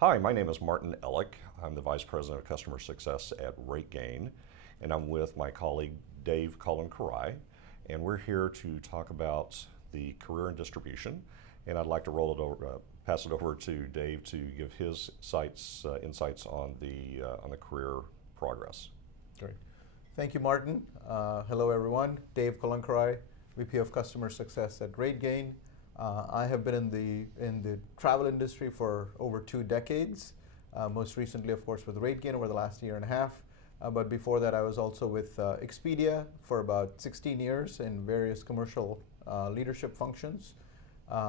Hi, my name is Martin Ellick. I'm the Vice President of Customer Success at RateGain, and I'm with my colleague Dave Cullen-Karai, and we're here to talk about the career and distribution. And I'd like to pass it over to Dave to give his insights on the career progress. Great. Thank you, Martin. Hello, everyone. Dave Cullen-Karai, VP of Customer Success at RateGain. I have been in the travel industry for over 2 decades. Most recently, of course, with RateGain over the last year and a half. But before that, I was also with Expedia for about 16 years in various commercial leadership functions.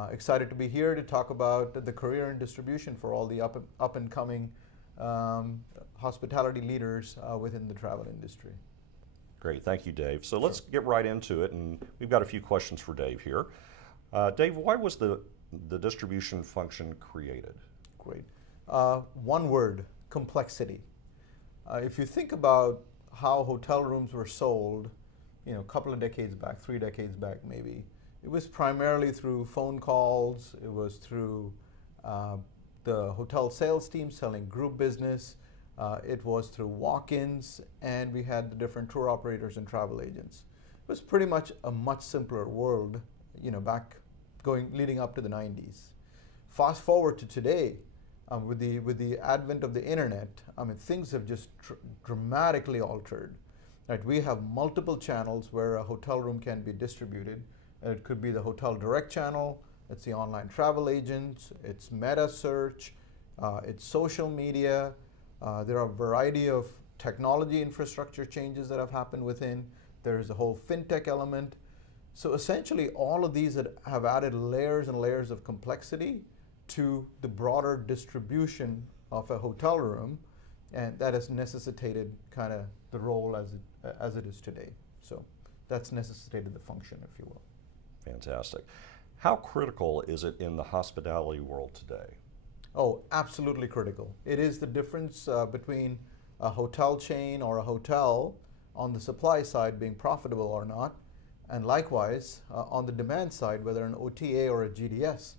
Excited to be here to talk about the career and distribution for all the up and coming hospitality leaders within the travel industry. Great, thank you, Dave. So let's get right into it, and we've got a few questions for Dave here. Dave, why was the distribution function created? Great. One word: complexity. If you think about how hotel rooms were sold, a couple of decades back, 3 decades back maybe, it was primarily through phone calls. It was through the hotel sales team selling group business. It was through walk-ins, and we had the different tour operators and travel agents. It was pretty much a much simpler world, leading up to the 90s. Fast forward to today, with the advent of the internet, things have just dramatically altered. Right? We have multiple channels where a hotel room can be distributed. It could be the hotel direct channel, it's the online travel agents, it's meta search, it's social media. There are a variety of technology infrastructure changes that have happened within. There's a whole fintech element. So essentially, all of these have added layers and layers of complexity to the broader distribution of a hotel room, and that has necessitated kind of the role as it is today. So that's necessitated the function, if you will. Fantastic. How critical is it in the hospitality world today? Oh, absolutely critical. It is the difference between a hotel chain or a hotel on the supply side being profitable or not, and likewise on the demand side, whether an OTA or a GDS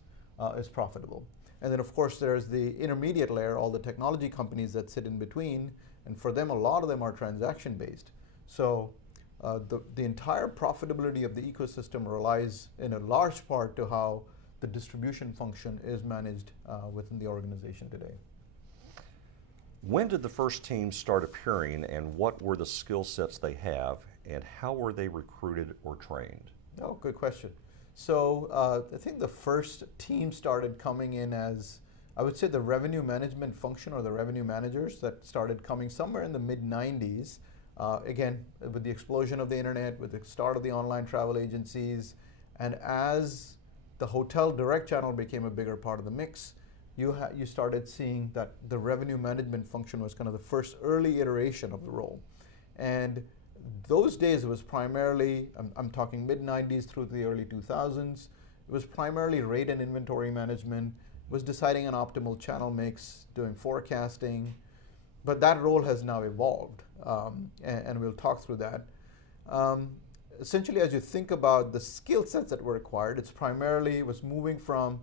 is profitable. And then of course there's the intermediate layer, all the technology companies that sit in between, and for them a lot of them are transaction based. So the entire profitability of the ecosystem relies in a large part to how the distribution function is managed within the organization today. When did the first team start appearing, and what were the skill sets they have, and how were they recruited or trained? Oh, good question. So I think the first team started coming in as, I would say, the revenue management function, or the revenue managers that started coming somewhere in the mid-90s. Again, with the explosion of the internet, with the start of the online travel agencies, and as the hotel direct channel became a bigger part of the mix, you started seeing that the revenue management function was kind of the first early iteration of the role. And those days it was primarily, I'm talking mid-90s through the early 2000s, it was primarily rate and inventory management, was deciding an optimal channel mix, doing forecasting, but that role has now evolved, and we'll talk through that. Essentially, as you think about the skill sets that were required, it was moving from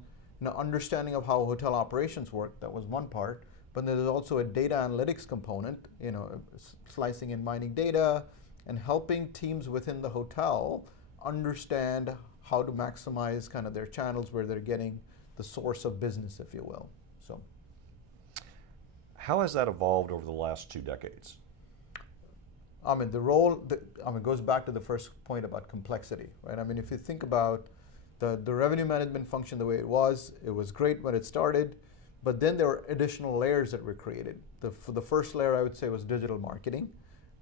understanding of how hotel operations work. That was one part, but there's also a data analytics component, slicing and mining data and helping teams within the hotel understand how to maximize kind of their channels where they're getting the source of business, if you will. So, how has that evolved over the last 2 decades? The role, goes back to the first point about complexity, right? If you think about the revenue management function the way it was great when it started, but then there were additional layers that were created. The first layer, I would say, was digital marketing.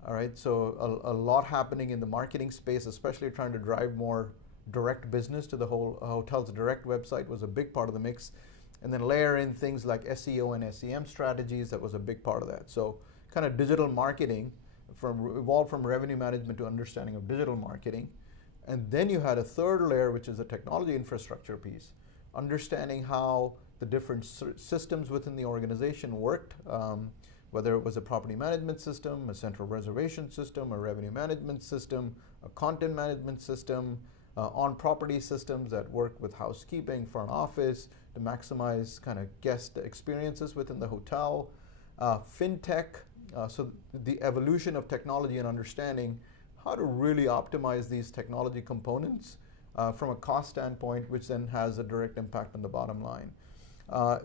All right, so a lot happening in the marketing space, especially trying to drive more direct business to the whole hotel's direct website was a big part of the mix. And then layer in things like SEO and SEM strategies, that was a big part of that. So kind of digital marketing evolved from revenue management to understanding of digital marketing. And then you had a third layer, which is the technology infrastructure piece, understanding how the different systems within the organization worked, whether it was a property management system, a central reservation system, a revenue management system, a content management system, on-property systems that work with housekeeping, front office, to maximize kind of guest experiences within the hotel. Fintech, so the evolution of technology and understanding how to really optimize these technology components from a cost standpoint, which then has a direct impact on the bottom line.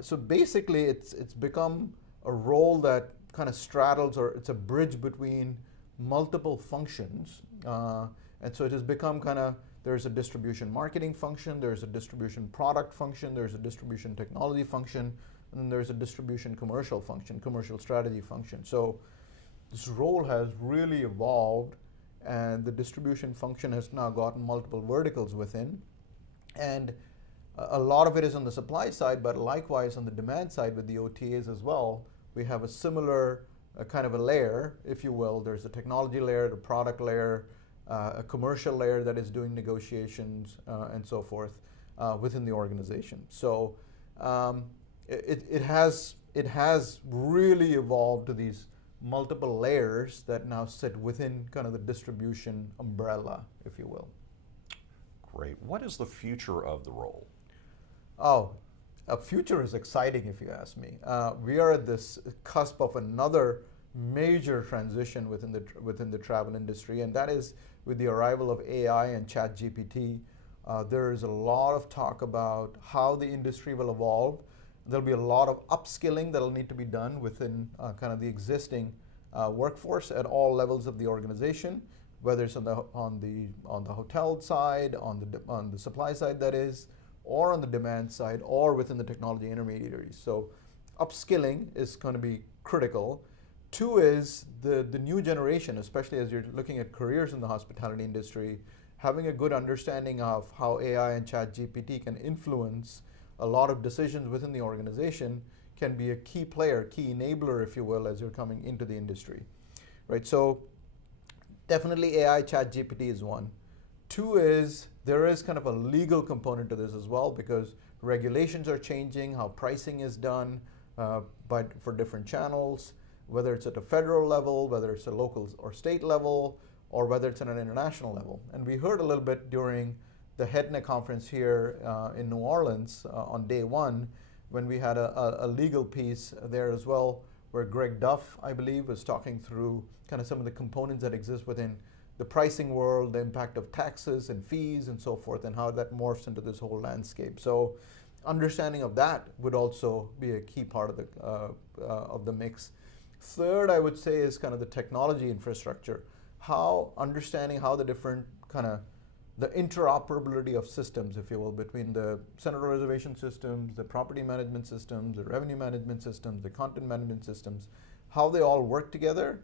So basically, it's become a role that kind of straddles, or it's a bridge between multiple functions. And so it has become kind of, there's a distribution marketing function, there's a distribution product function, there's a distribution technology function, and then there's a distribution commercial function, commercial strategy function. So this role has really evolved, and the distribution function has now gotten multiple verticals within. And a lot of it is on the supply side, but likewise on the demand side with the OTAs as well, we have a similar kind of a layer, if you will. There's a technology layer, the product layer, a commercial layer that is doing negotiations and so forth within the organization. So it has really evolved to these multiple layers that now sit within kind of the distribution umbrella, if you will. Great. What is the future of the role? Oh, a future is exciting if you ask me. We are at this cusp of another major transition within the travel industry, and that is with the arrival of AI and ChatGPT. There is a lot of talk about how the industry will evolve. There'll be a lot of upskilling that'll need to be done within kind of the existing workforce at all levels of the organization, whether it's on the hotel side, on the supply side, that is, or on the demand side, or within the technology intermediaries. So upskilling is going to be critical. Two is the new generation, especially as you're looking at careers in the hospitality industry, having a good understanding of how AI and ChatGPT can influence a lot of decisions within the organization can be a key player, key enabler, if you will, as you're coming into the industry, right? So definitely AI, ChatGPT is one. Two is there is kind of a legal component to this as well, because regulations are changing, how pricing is done for different channels, whether it's at a federal level, whether it's a local or state level, or whether it's at an international level. And we heard a little bit during the HEDNA conference here in New Orleans on day one, when we had a legal piece there as well, where Greg Duff, I believe, was talking through kind of some of the components that exist within the pricing world, the impact of taxes and fees and so forth, and how that morphs into this whole landscape. So understanding of that would also be a key part of the mix. Third, I would say, is kind of the technology infrastructure. Understanding how the different kind of the interoperability of systems, if you will, between the central reservation systems, the property management systems, the revenue management systems, the content management systems, how they all work together.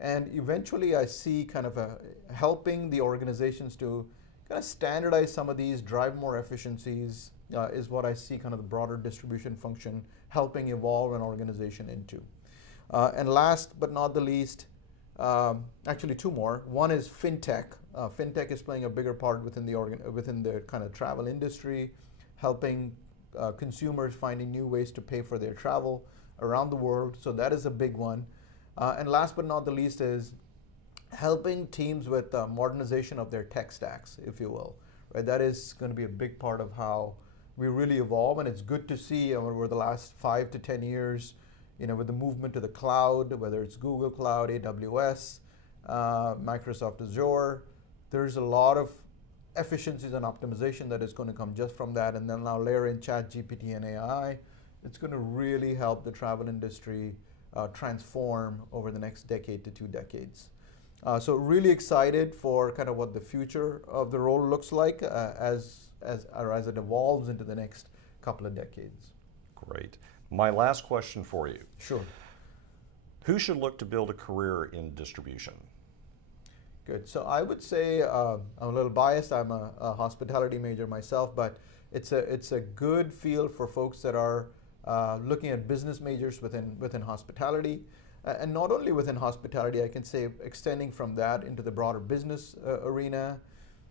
And eventually I see kind of helping the organizations to kind of standardize some of these, drive more efficiencies, is what I see kind of the broader distribution function helping evolve an organization into. And last but not the least, actually two more. One is fintech. Fintech is playing a bigger part within the kind of travel industry, helping consumers finding new ways to pay for their travel around the world. So that is a big one. And last but not the least is helping teams with modernization of their tech stacks, if you will. Right? That is going to be a big part of how we really evolve, and it's good to see over the last 5 to 10 years, with the movement to the cloud, whether it's Google Cloud, AWS, Microsoft Azure, there's a lot of efficiencies and optimization that is going to come just from that, and then now layer in ChatGPT and AI. It's going to really help the travel industry transform over the next decade to 2 decades. So really excited for kind of what the future of the role looks like as it evolves into the next couple of decades. Great. My last question for you. Sure. Who should look to build a career in distribution? Good. So I would say I'm a little biased. I'm a hospitality major myself, but it's a good field for folks that are looking at business majors within hospitality, and not only within hospitality. I can say extending from that into the broader business arena.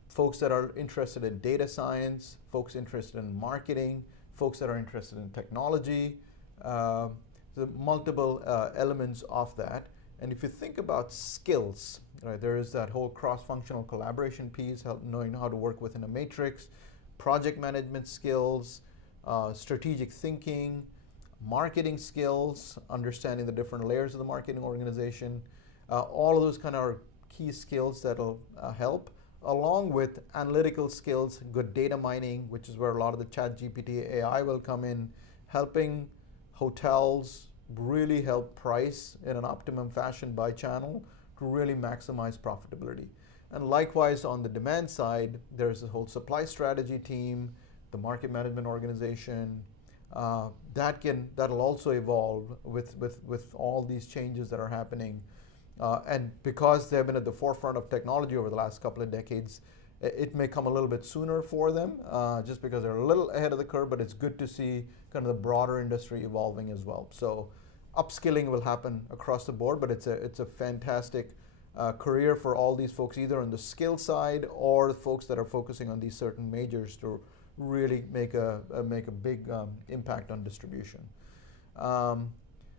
Folks that are interested in data science, folks interested in marketing, folks that are interested in technology, the multiple elements of that. And if you think about skills, right, there is that whole cross-functional collaboration piece, knowing how to work within a matrix, project management skills, strategic thinking, marketing skills, understanding the different layers of the marketing organization. All of those kind of are key skills that'll help, along with analytical skills, good data mining, which is where a lot of the ChatGPT AI will come in, helping hotels really help price in an optimum fashion by channel to really maximize profitability. And likewise, on the demand side, there's a whole supply strategy team, the market management organization, that'll also evolve with all these changes that are happening. And because they've been at the forefront of technology over the last couple of decades, it may come a little bit sooner for them, just because they're a little ahead of the curve, but it's good to see kind of the broader industry evolving as well. So upskilling will happen across the board, but it's a fantastic career for all these folks, either on the skill side or folks that are focusing on these certain majors to really make a big impact on distribution.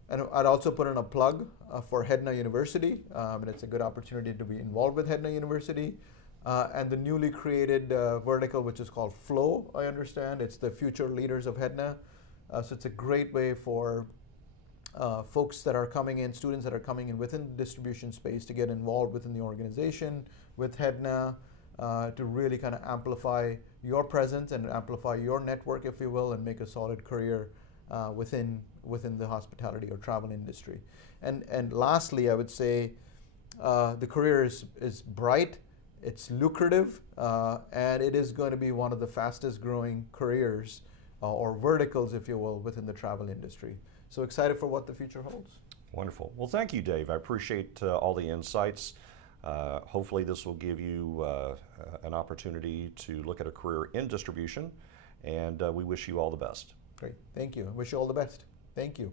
And I'd also put in a plug for HEDNA University, and it's a good opportunity to be involved with HEDNA University. And the newly created vertical, which is called Flow, I understand. It's the future leaders of HEDNA. So it's a great way for folks that are coming in, students that are coming in within the distribution space to get involved within the organization with HEDNA, to really kind of amplify your presence and amplify your network, if you will, and make a solid career within the hospitality or travel industry. And lastly, I would say the career is bright, it's lucrative, and it is going to be one of the fastest growing careers or verticals, if you will, within the travel industry. So excited for what the future holds. Wonderful. Well, thank you, Dave. I appreciate all the insights. Hopefully this will give you an opportunity to look at a career in distribution, and we wish you all the best. Great. Thank you. Wish you all the best. Thank you.